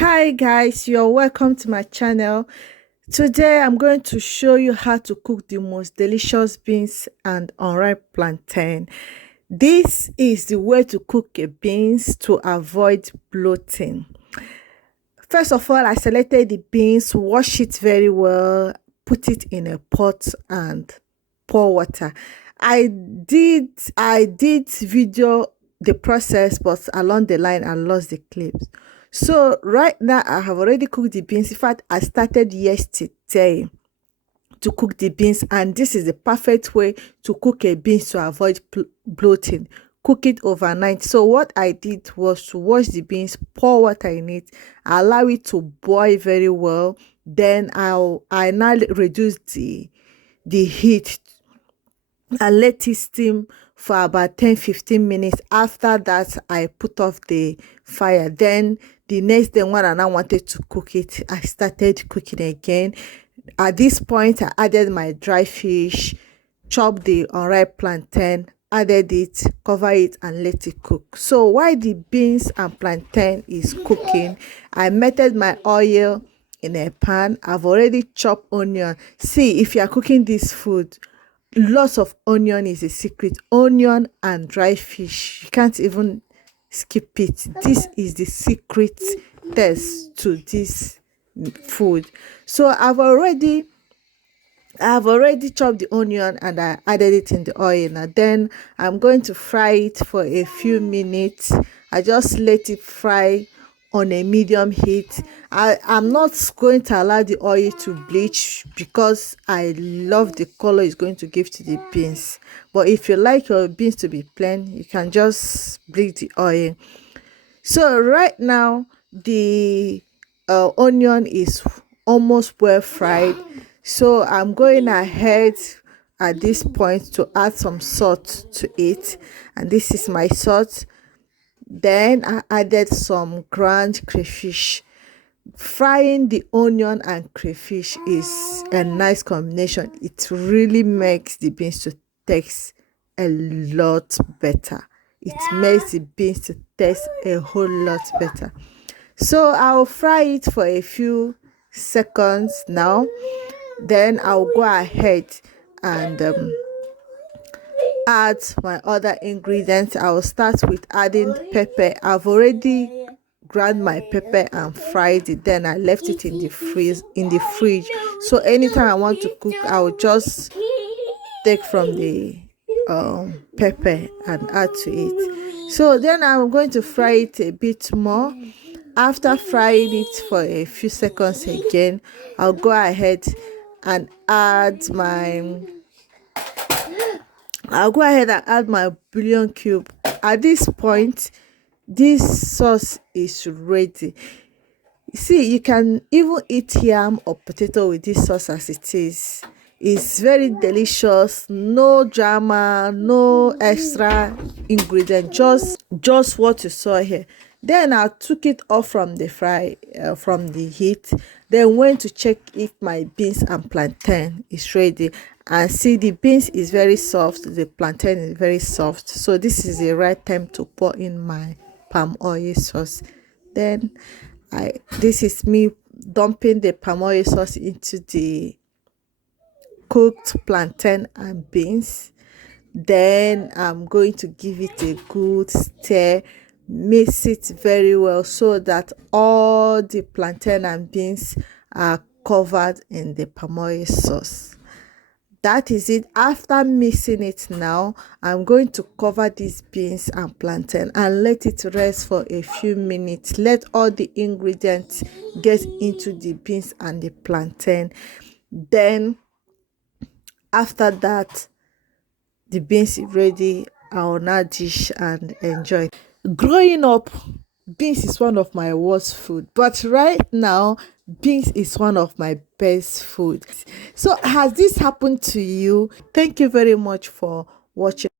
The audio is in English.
Hi guys, you're welcome to my channel. Today I'm going to show you how to cook the most delicious beans and unripe plantain. This is the way to cook a beans to avoid bloating. First of all, I selected the beans, wash it very well, put it in a pot and pour water. I did video the process, but along the line I lost the clips. So right now I have already cooked the beans. In fact, I started yesterday to cook the beans, and this is the perfect way to cook a beans to avoid bloating. Cook it overnight. So what I did was to wash the beans, pour water in it, allow it to boil very well. Then I now reduce the heat and let it steam for about 10-15 minutes. After that, I put off the fire. Then the next day when I now wanted to cook it, I started cooking again. At this point, I added my dry fish, chopped the unripe plantain, added it, cover it and let it cook. So while the beans and plantain is cooking, I melted my oil in a pan. I've already chopped onion. See, if you are cooking this food, lots of onion is a secret. Onion and dry fish, you can't even skip it. This is the secret test to this food. So I've already chopped the onion and I added it in the oil. Now then I'm going to fry it for a few minutes. I just let it fry on a medium heat. I'm not going to allow the oil to bleach because I love the color it's going to give to the beans. But if you like your beans to be plain, you can just bleach the oil. So right now the onion is almost well fried. So I'm going ahead at this point to add some salt to it, and this is my salt. Then I added some ground crayfish. Frying the onion and crayfish is a nice combination. It really makes the beans to taste a lot better. It makes the beans to taste a whole lot better. So I'll fry it for a few seconds now. Then I'll go ahead and add my other ingredients. I will start with adding pepper. I've already ground my pepper and fried it. Then I left it in the fridge. So anytime I want to cook, I will just take from the pepper and add to it. So then I'm going to fry it a bit more. After frying it for a few seconds again, I'll go ahead and add my bouillon cube. At this point, this sauce is ready. See, you can even eat yam or potato with this sauce as it is. It's very delicious. No drama, no extra ingredient, just what you saw here. Then I took it off from the from the heat. Then went to check if my beans and plantain is ready, and see the beans is very soft, the plantain is very soft. So this is the right time to pour in my palm oil sauce. Then this is me dumping the palm oil sauce into the cooked plantain and beans. Then I'm going to give it a good stir, mix it very well so that all the plantain and beans are covered in the palm oil sauce. That is it. After mixing it now, I'm going to cover these beans and plantain and let it rest for a few minutes. Let all the ingredients get into the beans and the plantain. Then after that, the beans is ready. I will now dish and enjoy. Growing up, beans is one of my worst food, but right now beans is one of my best food. So has this happened to you? Thank you very much for watching.